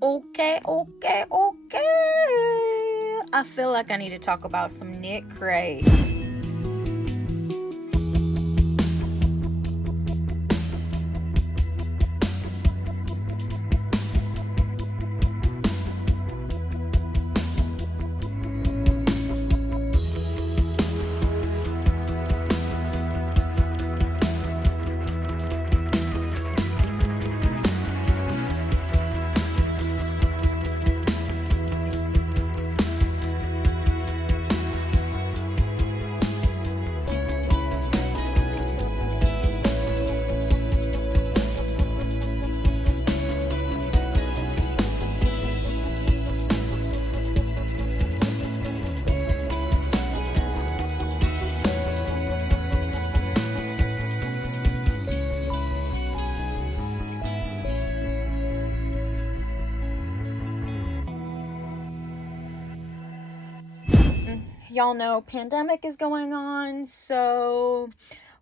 Okay. I feel like I need to talk about some Knitcrate. Y'all know pandemic is going on, so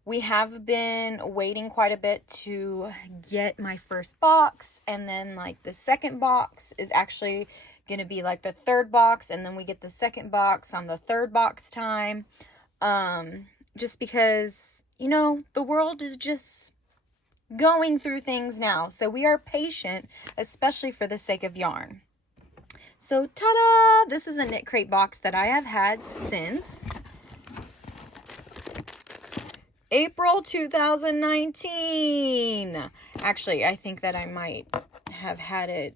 we have been waiting quite a bit to get my first box, and then like the second box is actually gonna be like the third box, and then we get the second box on the third box time. Just because, you know, the world is just going through things now, so we are patient, especially for the sake of yarn. So, ta-da! This is a Knitcrate box that I have had since April 2019. Actually, I think that I might have had it,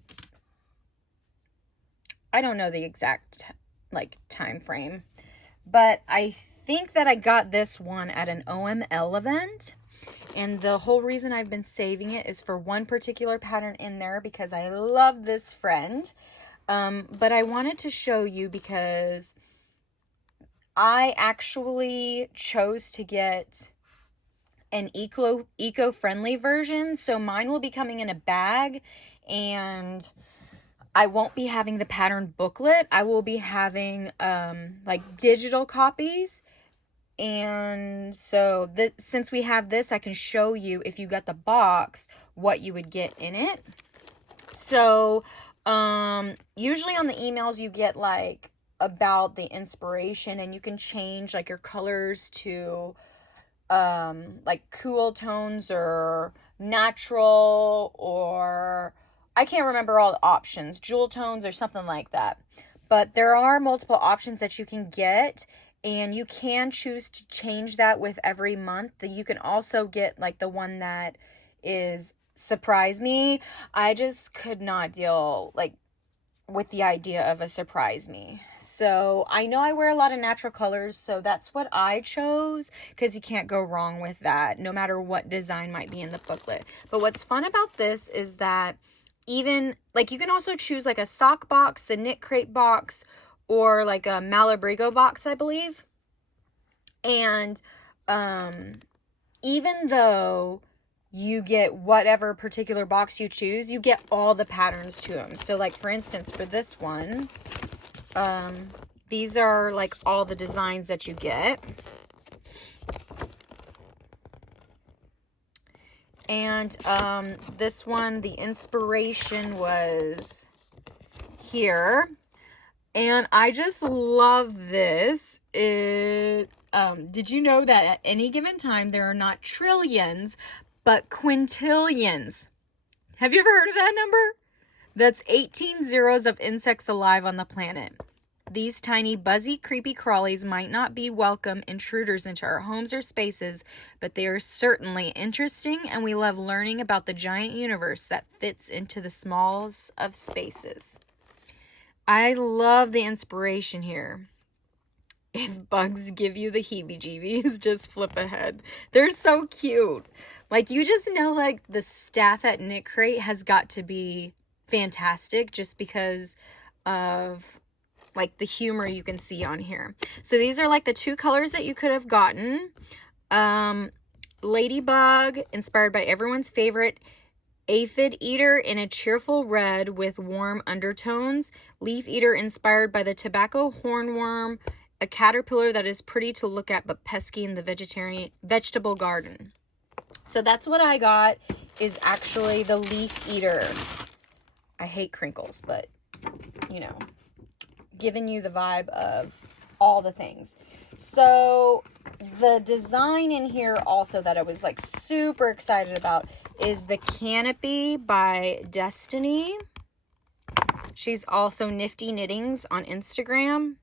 I don't know the exact time frame, but I think that I got this one at an OML event. And the whole reason I've been saving it is for one particular pattern in there because I love this friend. But I wanted to show you because I actually chose to get an eco-friendly version. So mine will be coming in a bag, and I won't be having the pattern booklet. I will be having digital copies. And so since we have this, I can show you, if you got the box, what you would get in it. So usually on the emails you get about the inspiration, and you can change your colors to cool tones or natural, or I can't remember all the options, jewel tones or something like that. But there are multiple options that you can get, and you can choose to change that with every month. You can also get the one that is surprise me. I just could not deal with the idea of a surprise me. So I know I wear a lot of natural colors, so that's what I chose, because you can't go wrong with that, no matter what design might be in the booklet. But what's fun about this is that even you can also choose a sock box, the Knitcrate box, or a Malabrigo box, I believe. And even though you get whatever particular box you choose, you get all the patterns to them. So for instance, for this one, these are all the designs that you get. And this one, the inspiration was here, and I just love this. Did you know that at any given time there are not trillions but quintillions? Have you ever heard of that number? That's 18 zeros of insects alive on the planet. These tiny, buzzy, creepy crawlies might not be welcome intruders into our homes or spaces, but they are certainly interesting, and we love learning about the giant universe that fits into the smallest of spaces. I love the inspiration here. If bugs give you the heebie-jeebies, just flip ahead. They're so cute. You just know, the staff at Knitcrate has got to be fantastic just because of, the humor you can see on here. So these are, the two colors that you could have gotten. Ladybug, inspired by everyone's favorite aphid eater in a cheerful red with warm undertones. Leaf eater, inspired by the tobacco hornworm, a caterpillar that is pretty to look at but pesky in the vegetable garden. So that's what I got, is actually the leaf eater. I hate crinkles, but, you know, giving you the vibe of all the things. So the design in here also that I was like super excited about is the Canopy by Destiny. She's also Nifty Knittings on Instagram.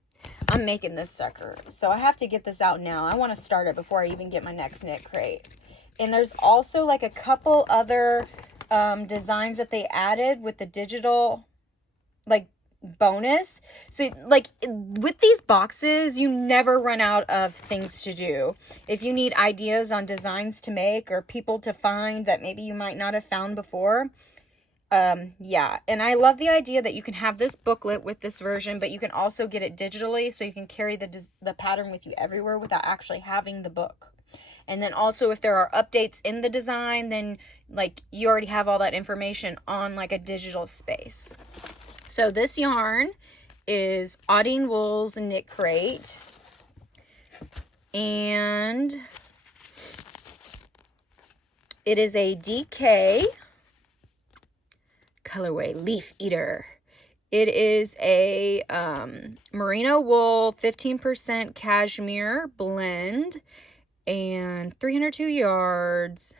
I'm making this sucker, so I have to get this out now. I want to start it before I even get my next Knitcrate. And there's also like a couple other designs that they added with the digital like bonus. So like with these boxes, you never run out of things to do. If you need ideas on designs to make or people to find that maybe you might not have found before, yeah. And I love the idea that you can have this booklet with this version, but you can also get it digitally, so you can carry the pattern with you everywhere without actually having the book. And then also if there are updates in the design, then like you already have all that information on like a digital space. So this yarn is Audine Wool's Knitcrate, and it is a DK colorway Leaf Eater. It is a merino wool 15% cashmere blend and 302 yards,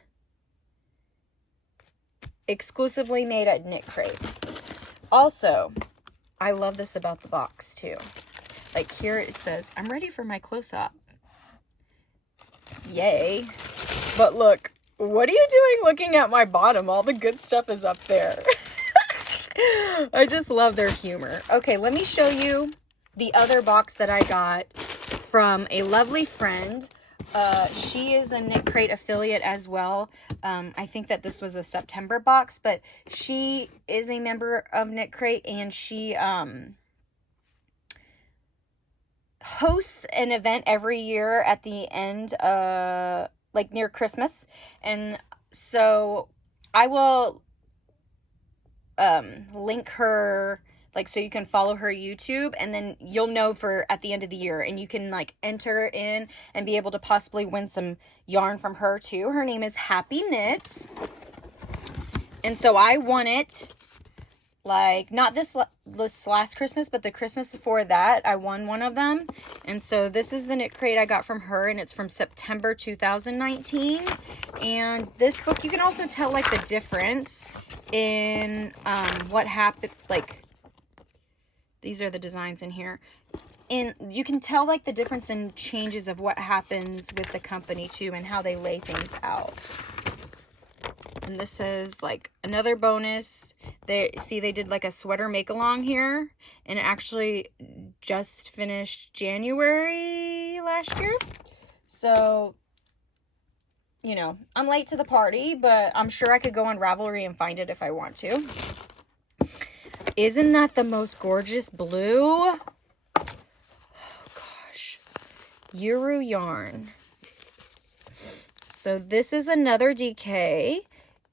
exclusively made at Knitcrate. Also, I love this about the box too. Like here it says, I'm ready for my close-up. Yay. But look, what are you doing looking at my bottom? All the good stuff is up there. I just love their humor. Okay, let me show you the other box that I got from a lovely friend. She is a Knitcrate affiliate as well. I think that this was a September box, but she is a member of Knitcrate, and she hosts an event every year at the end, like near Christmas. And so I will link her, like, so you can follow her YouTube, and then you'll know for at the end of the year, and you can like enter in and be able to possibly win some yarn from her too. Her name is Happy Knits, and so I won it like not this last Christmas, but the Christmas before that. I won one of them, and so this is the Knitcrate I got from her, and it's from September 2019. And this book, you can also tell like the difference in what happened. Like, these are the designs in here, and you can tell like the difference in changes of what happens with the company too, and how they lay things out. And this is like another bonus. They did like a sweater make along here, and it actually just finished January last year. So, you know, I'm late to the party, but I'm sure I could go on Ravelry and find it if I want to. Isn't that the most gorgeous blue? Oh gosh. Uru yarn. So this is another DK,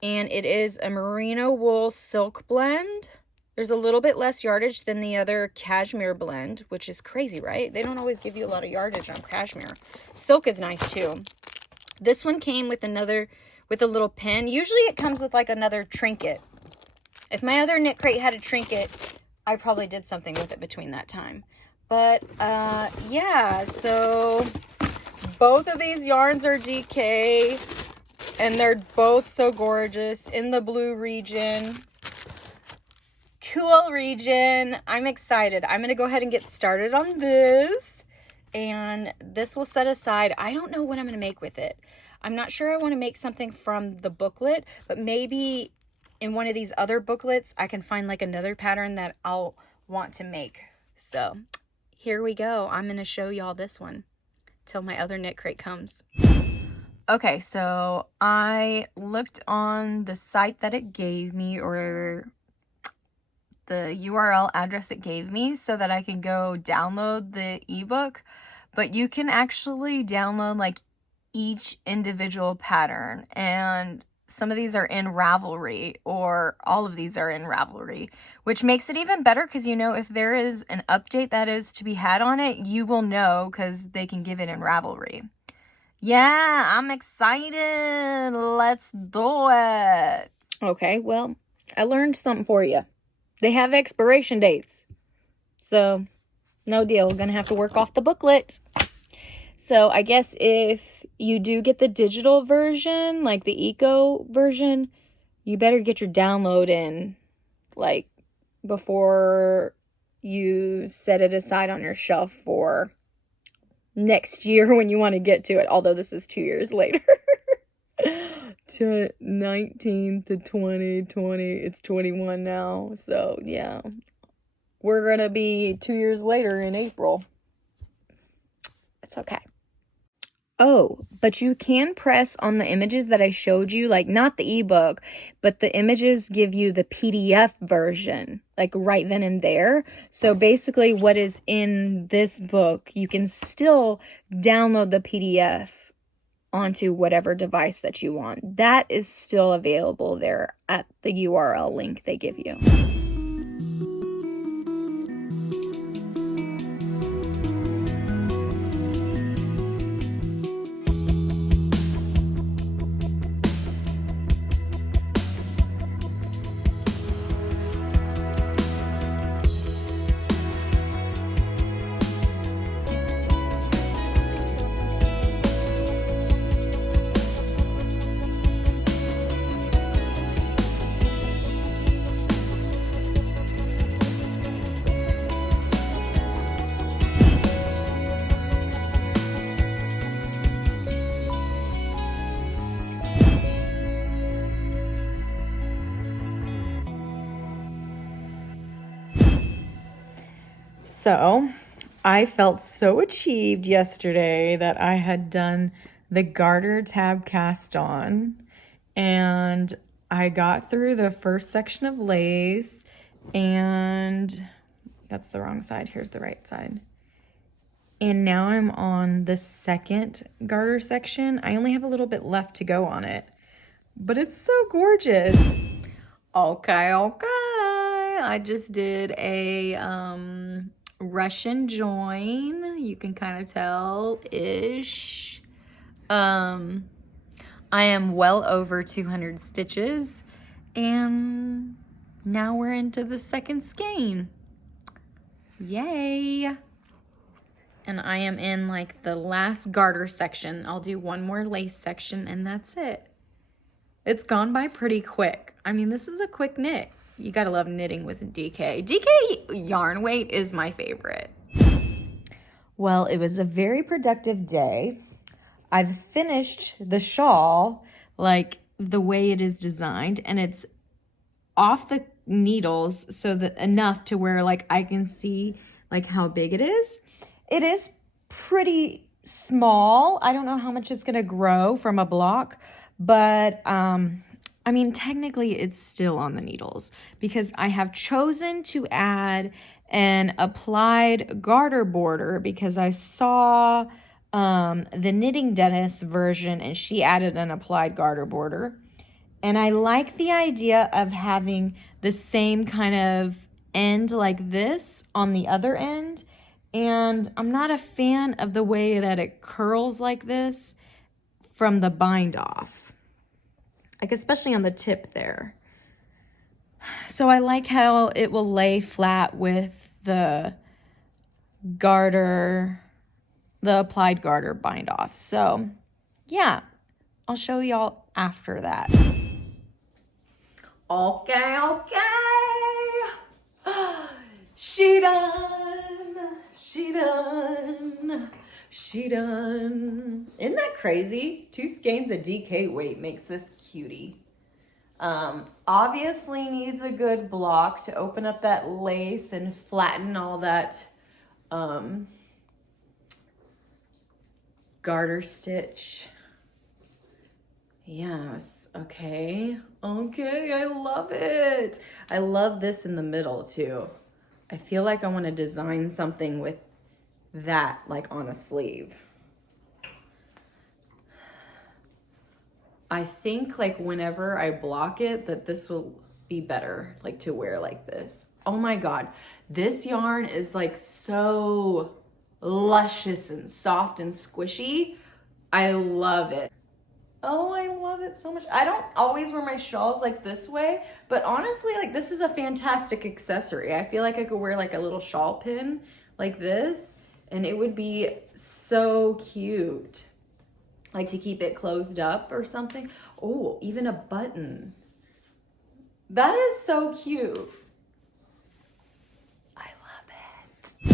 and it is a merino wool silk blend. There's a little bit less yardage than the other cashmere blend, which is crazy, right? They don't always give you a lot of yardage on cashmere. Silk is nice too. This one came with with a little pin. Usually it comes with like another trinket. If my other Knitcrate had a trinket, I probably did something with it between that time. But yeah, so both of these yarns are DK, and they're both so gorgeous in the blue region. Cool region. I'm excited. I'm going to go ahead and get started on this, and this will set aside. I don't know what I'm going to make with it. I'm not sure I want to make something from the booklet, but maybe in one of these other booklets, I can find like another pattern that I'll want to make. So here we go. I'm going to show y'all this one till my other Knitcrate comes. Okay, so I looked on the site that it gave me, or the URL address it gave me, so that I could go download the ebook. But you can actually download like each individual pattern, and some of these are in Ravelry, or all of these are in Ravelry, which makes it even better because, you know, if there is an update that is to be had on it, you will know because they can give it in Ravelry. Yeah, I'm excited. Let's do it. Okay, well, I learned something for you. they have expiration dates. So no deal. Gonna have to work off the booklet. So I guess if you do get the digital version, like the eco version, you better get your download in like before you set it aside on your shelf for next year when you want to get to it. Although this is 2 years later. To 19 to 20, it's 21 now. So yeah, we're gonna be 2 years later in April. It's okay. Oh, but you can press on the images that I showed you, like not the ebook, but the images give you the PDF version, like right then and there. So basically what is in this book, you can still download the PDF onto whatever device that you want. That is still available there at the URL link they give you. So I felt so achieved yesterday that I had done the garter tab cast on, and I got through the first section of lace, and that's the wrong side. Here's the right side. And now I'm on the second garter section. I only have a little bit left to go on it, but it's so gorgeous. Okay. I just did a Russian join. You can kind of tell-ish. I am well over 200 stitches, and now we're into the second skein. Yay! And I am in like the last garter section. I'll do one more lace section and that's it. It's gone by pretty quick. I mean, this is a quick knit. You gotta love knitting with DK. DK yarn weight is my favorite. Well, it was a very productive day. I've finished the shawl like the way it is designed, and it's off the needles so that enough to where like I can see like how big it is. It is pretty small. I don't know how much it's gonna grow from a block, but I mean, technically it's still on the needles because I have chosen to add an applied garter border because I saw the Knitting Dentist version and she added an applied garter border. And I like the idea of having the same kind of end like this on the other end. And I'm not a fan of the way that it curls like this from the bind off. Like especially on the tip there. So I like how it will lay flat with the garter, the applied garter bind off. So yeah, I'll show y'all after that. Okay. She done. Isn't that crazy? 2 skeins of DK weight makes this cutie. Obviously needs a good block to open up that lace and flatten all that garter stitch. Yes, okay, I love it. I love this in the middle too. I feel like I want to design something with that like on a sleeve. I think like whenever I block it that this will be better like to wear like this. Oh my god, this yarn is like so luscious and soft and squishy. I love it. Oh, I love it so much. I don't always wear my shawls like this way, but honestly, like this is a fantastic accessory. I feel like I could wear like a little shawl pin like this, and it would be so cute. Like to keep it closed up or something. Oh, even a button. That is so cute. I love it.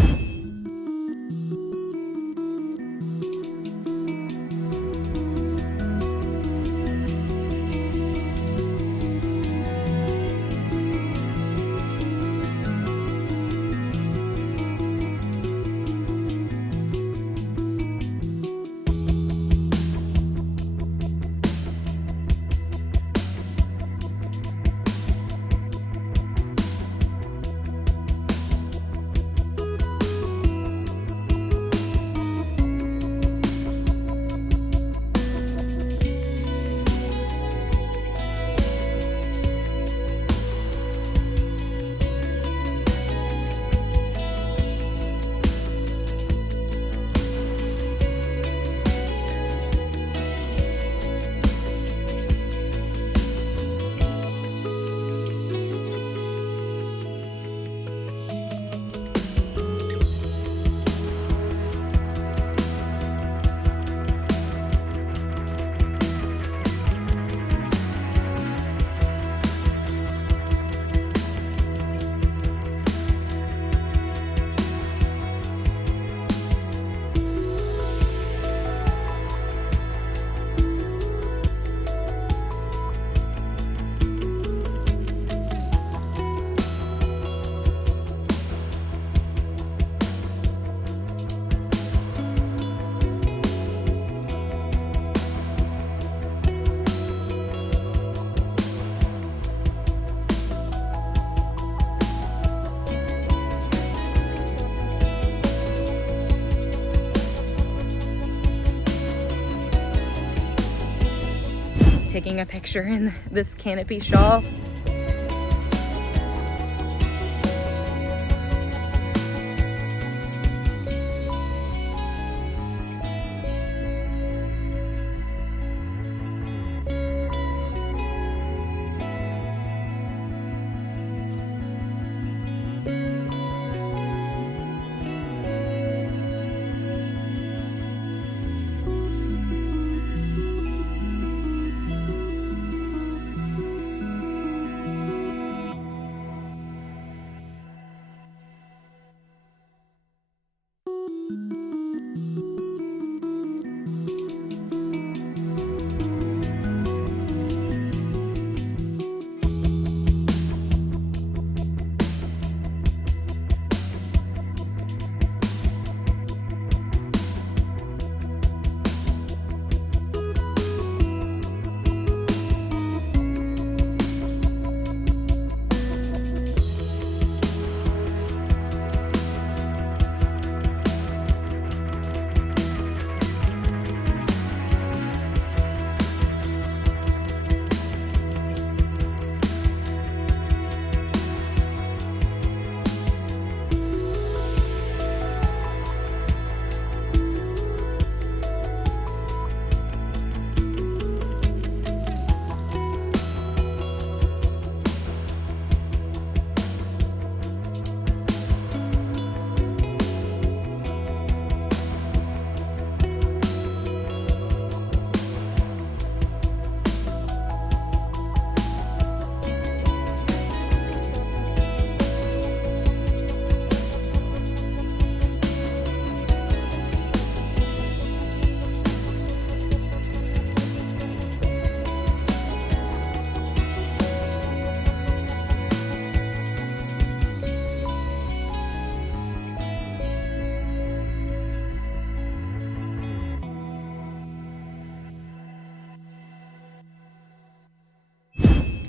Taking a picture in this Canopy shawl.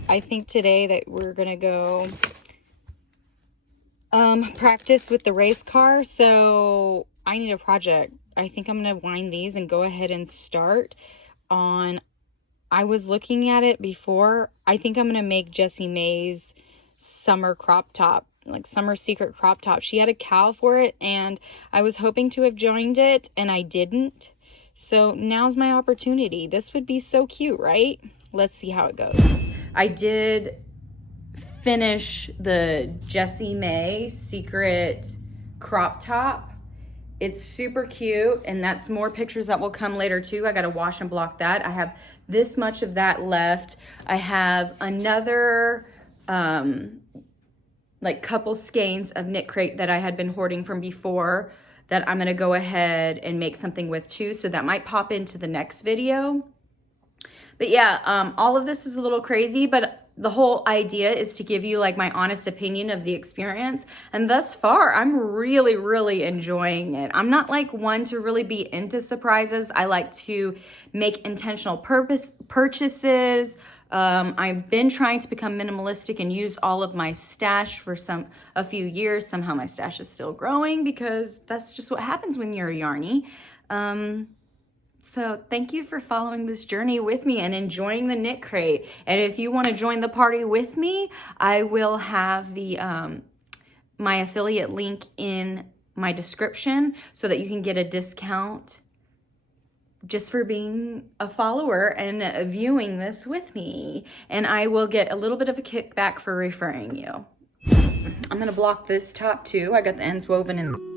I think today that we're gonna go practice with the race car, so I need a project. I think I'm gonna wind these and go ahead and start on, I was looking at it before, I think I'm gonna make Jessie May's summer crop top, like summer secret crop top. She had a cowl for it and I was hoping to have joined it and I didn't, So now's my opportunity. This would be so cute, right? Let's see how it goes. I did finish the Jessie May Secret crop top. It's super cute, and that's more pictures that will come later too. I gotta wash and block that. I have this much of that left. I have another like couple skeins of Knitcrate that I had been hoarding from before that I'm gonna go ahead and make something with too. So that might pop into the next video. But yeah, all of this is a little crazy, but the whole idea is to give you like my honest opinion of the experience. And thus far, I'm really, really enjoying it. I'm not like one to really be into surprises. I like to make intentional purchases. I've been trying to become minimalistic and use all of my stash for a few years. Somehow my stash is still growing because that's just what happens when you're a yarny. So thank you for following this journey with me and enjoying the Knitcrate. And if you want to join the party with me, I will have the my affiliate link in my description so that you can get a discount just for being a follower and viewing this with me. And I will get a little bit of a kickback for referring you. I'm gonna block this top too. I got the ends woven in.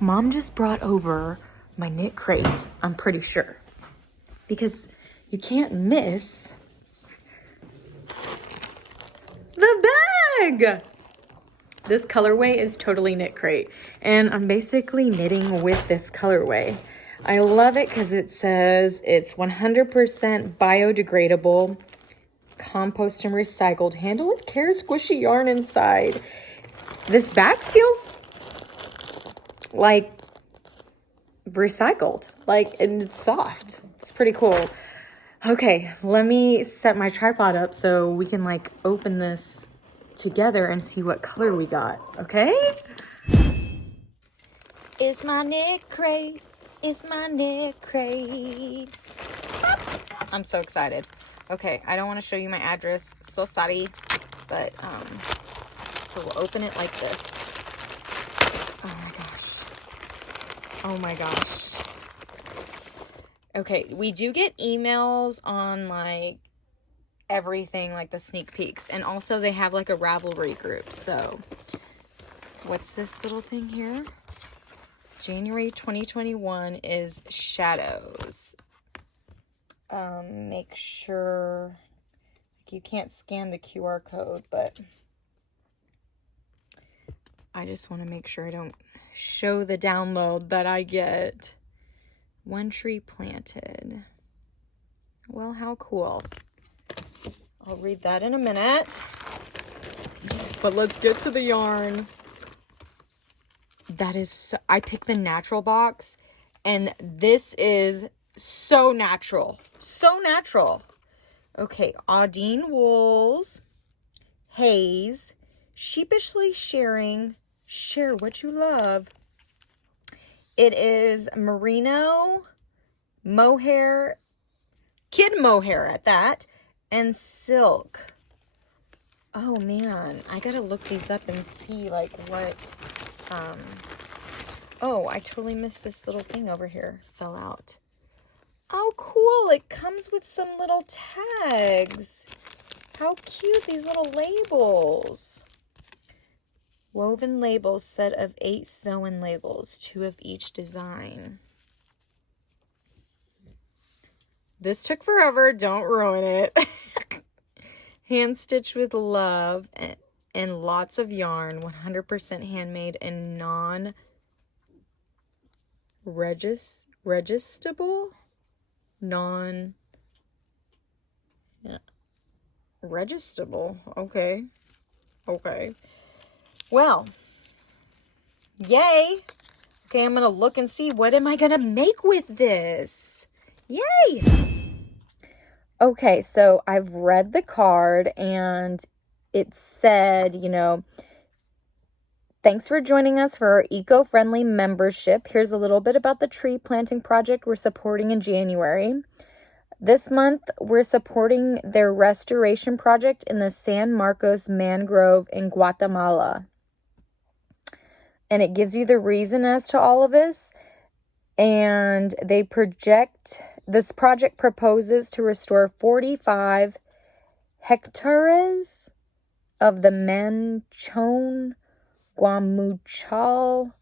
Mom just brought over my Knitcrate, I'm pretty sure. Because you can't miss the bag! This colorway is totally Knitcrate. And I'm basically knitting with this colorway. I love it because it says it's 100% biodegradable, compost and recycled, handle with care, squishy yarn inside. This bag feels like recycled, and it's soft. It's pretty cool. Okay, let me set my tripod up so we can open this together and see what color we got, okay? It's my Knitcrate. It's my Knitcrate. I'm so excited. Okay, I don't want to show you my address. So sorry. But, so we'll open it like this. Oh my gosh. Oh my gosh. Okay, we do get emails on everything, like the sneak peeks. And also they have like a Ravelry group. So what's this little thing here? January 2021 is shadows. Make sure you can't scan the QR code, but I just want to make sure I don't show the download that I get. One tree planted. Well, how cool. I'll read that in a minute. But let's get to the yarn. That is so, I picked the natural box, and this is so natural. So natural. Okay, Audine Wools, Haze, Sheepishly Sharing, Share What You Love. It is merino, mohair, kid mohair at that, and silk. Oh man, I gotta look these up and see like what, oh, I totally missed this little thing over here, fell out. Oh cool, it comes with some little tags. How cute, these little labels. Woven labels, set of 8 sewn labels, 2 of each design. This took forever, don't ruin it. Hand stitched with love and lots of yarn, 100% handmade and non-registable? Registable. Okay. Okay. Well, yay. Okay, I'm going to look and see what am I going to make with this. Yay. Okay, so I've read the card and it said, you know, thanks for joining us for our eco-friendly membership. Here's a little bit about the tree planting project we're supporting in January. This month, we're supporting their restoration project in the San Marcos mangrove in Guatemala. And it gives you the reason as to all of this. And this project proposes to restore 45 hectares of the Manchón Guamuchal.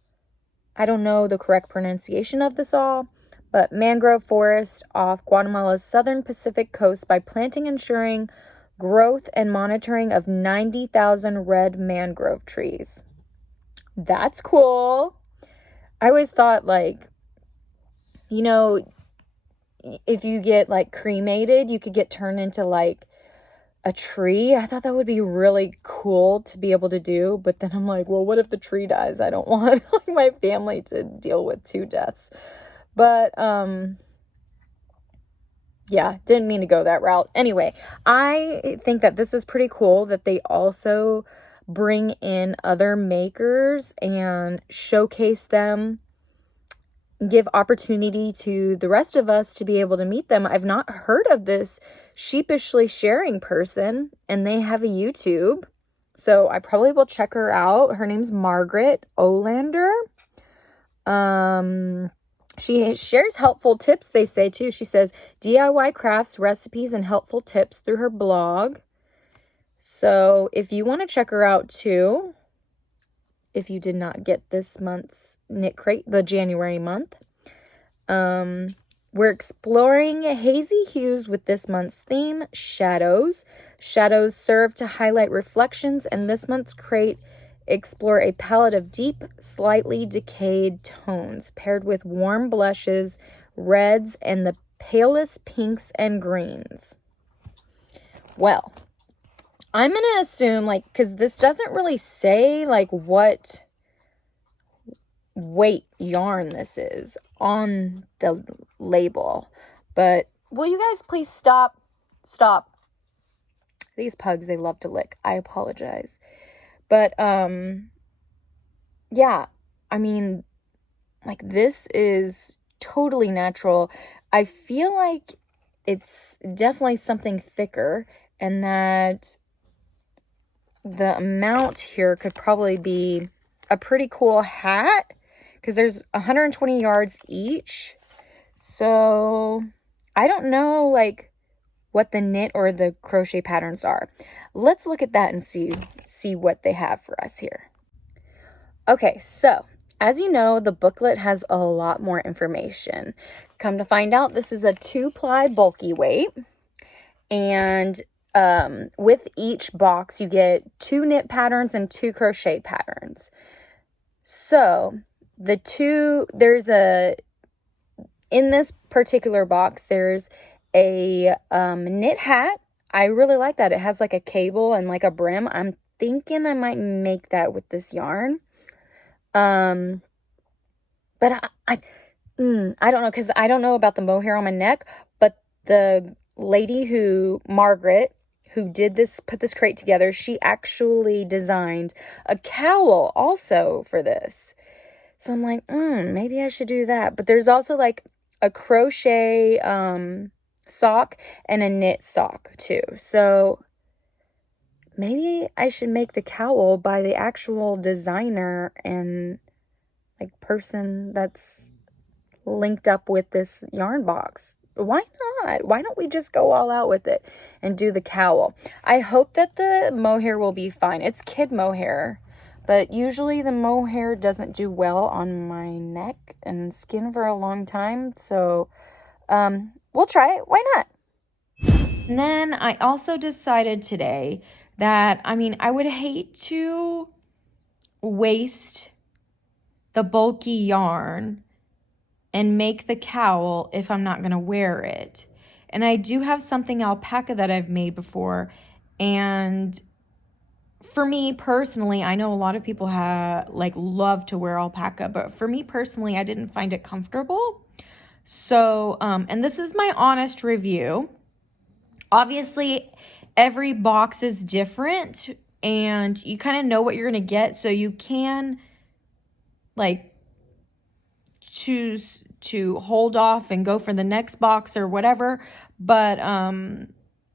I don't know the correct pronunciation of this all, but mangrove forest off Guatemala's southern Pacific coast by planting, ensuring growth and monitoring of 90,000 red mangrove trees. That's cool. I always thought, like, you know, if you get like cremated, you could get turned into like a tree. I thought that would be really cool to be able to do. But then I'm like, well, what if the tree dies? I don't want like my family to deal with 2 deaths. But, yeah, didn't mean to go that route. Anyway, I think that this is pretty cool that they also bring in other makers and showcase them, give opportunity to the rest of us to be able to meet them. I've not heard of this Sheepishly Sharing person, and they have a YouTube. So I probably will check her out. Her name's Margaret Olander. She shares helpful tips, they say, too. She says DIY crafts, recipes, and helpful tips through her blog. So if you want to check her out, too, if you did not get this month's Knitcrate, the January month, we're exploring hazy hues with this month's theme, shadows. Shadows serve to highlight reflections, and this month's crate explore a palette of deep, slightly decayed tones paired with warm blushes, reds, and the palest pinks and greens. Well, I'm going to assume, like, because this doesn't really say, like, what weight yarn this is on the label. But will you guys please stop? These pugs, they love to lick. I apologize. But, yeah, I mean, like, this is totally natural. I feel like it's definitely something thicker, and that the amount here could probably be a pretty cool hat, because there's 120 yards each. So I don't know, like, what the knit or the crochet patterns are. Let's look at that and see what they have for us here. Okay, so as you know, the booklet has a lot more information. Come to find out, this is a 2-ply bulky weight, and with each box you get 2 knit patterns and 2 crochet patterns. So in this particular box, there's a knit hat. I really like that. It has like a cable and like a brim. I'm thinking I might make that with this yarn. But I don't know, because I don't know about the mohair on my neck, but the lady Margaret, who put this crate together, she actually designed a cowl also for this. So I'm like, maybe I should do that. But there's also like a crochet sock and a knit sock too. So maybe I should make the cowl by the actual designer and like person that's linked up with this yarn box. Why not? Why don't we just go all out with it and do the cowl? I hope that the mohair will be fine. It's kid mohair, but usually the mohair doesn't do well on my neck and skin for a long time. So we'll try it. Why not? And then I also decided today that, I would hate to waste the bulky yarn and make the cowl if I'm not going to wear it. And I do have something alpaca that I've made before. And for me personally, I know a lot of people love to wear alpaca, but for me personally, I didn't find it comfortable. So, and this is my honest review. Obviously, every box is different and you kind of know what you're going to get. So you can choose to hold off and go for the next box or whatever. But,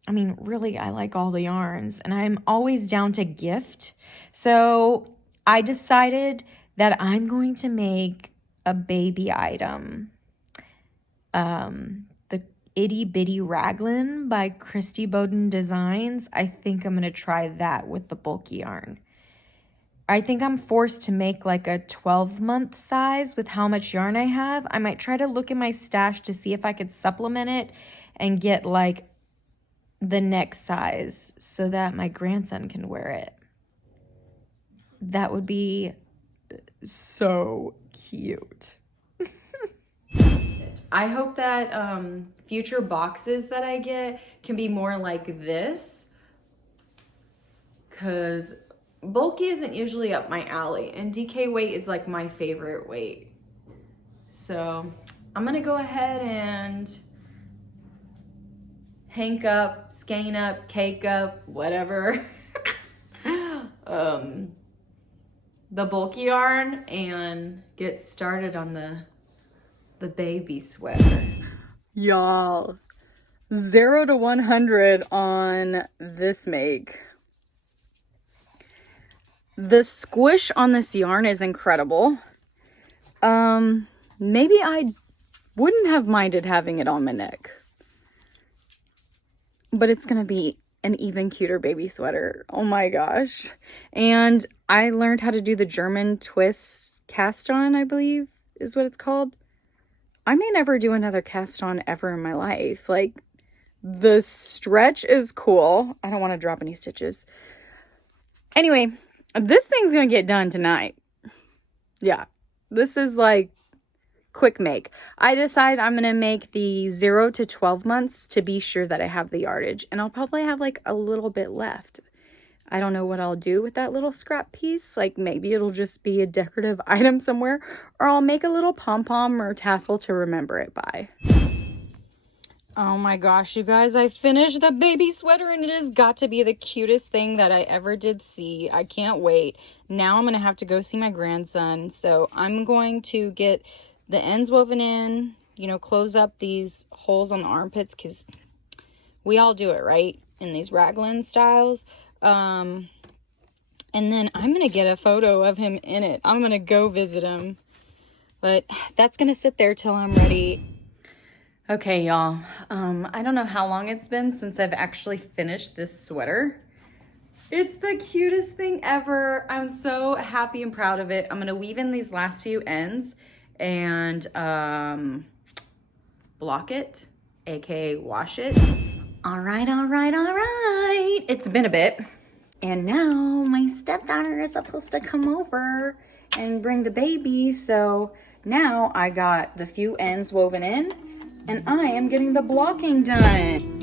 really, I like all the yarns and I'm always down to gift. So I decided that I'm going to make a baby item. The Itty Bitty Raglan by Christie Bodden Designs. I think I'm going to try that with the bulky yarn. I think I'm forced to make like a 12-month size with how much yarn I have. I might try to look in my stash to see if I could supplement it and get like the next size so that my grandson can wear it. That would be so cute. I hope that future boxes that I get can be more like this, because bulky isn't usually up my alley, and DK weight is like my favorite weight. So I'm gonna go ahead and hank up, skein up, cake up, whatever, the bulky yarn and get started on the baby sweater. Y'all, 0 to 100 on this make. The squish on this yarn is incredible. Maybe I wouldn't have minded having it on my neck, but it's gonna be an even cuter baby sweater. Oh my gosh. And I learned how to do the German twist cast on, I believe is what it's called. I may never do another cast on ever in my life. Like, the stretch is cool. I don't want to drop any stitches. Anyway, this thing's gonna get done tonight. Yeah, this is like quick make. I decide I'm gonna make the 0 to 12 months to be sure that I have the yardage, and I'll probably have like a little bit left. I don't know what I'll do with that little scrap piece. Like, maybe it'll just be a decorative item somewhere, or I'll make a little pom-pom or tassel to remember it by. Oh my gosh, you guys, I finished the baby sweater and it has got to be the cutest thing that I ever did see. I can't wait. Now I'm going to have to go see my grandson. So I'm going to get the ends woven in, close up these holes on the armpits, because we all do it, right? In these raglan styles. And then I'm going to get a photo of him in it. I'm going to go visit him. But that's going to sit there till I'm ready. Okay, y'all. I don't know how long it's been since I've actually finished this sweater. It's the cutest thing ever. I'm so happy and proud of it. I'm gonna weave in these last few ends and block it, aka wash it. All right. It's been a bit. And now my stepdaughter is supposed to come over and bring the baby. So now I got the few ends woven in and I am getting the blocking done.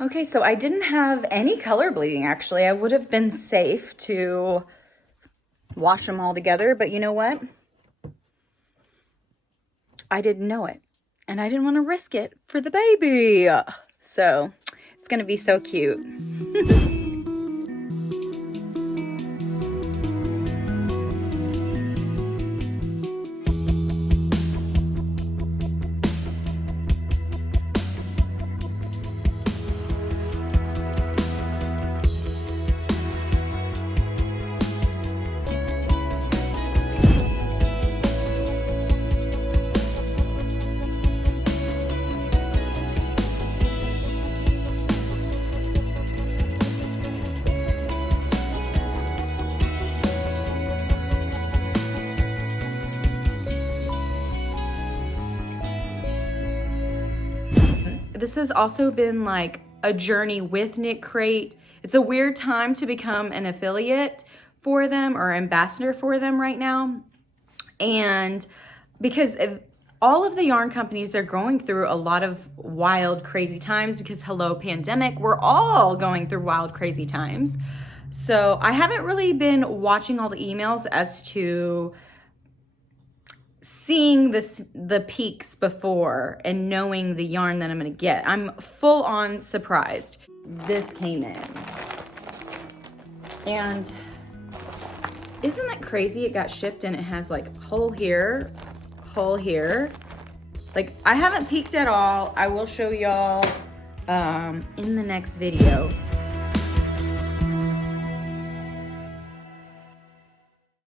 Okay, so I didn't have any color bleeding actually. I would have been safe to wash them all together, but you know what? I didn't know it and I didn't want to risk it for the baby. So it's gonna be so cute. This has also been like a journey with Knitcrate. It's a weird time to become an affiliate for them or ambassador for them right now. And because all of the yarn companies are going through a lot of wild, crazy times because hello, pandemic, we're all going through wild, crazy times. So I haven't really been watching all the emails as to seeing the peaks before and knowing the yarn that I'm gonna get. I'm full on surprised. This came in. And isn't that crazy? It got shipped and it has like hole here, hole here. Like I haven't peeked at all. I will show y'all in the next video.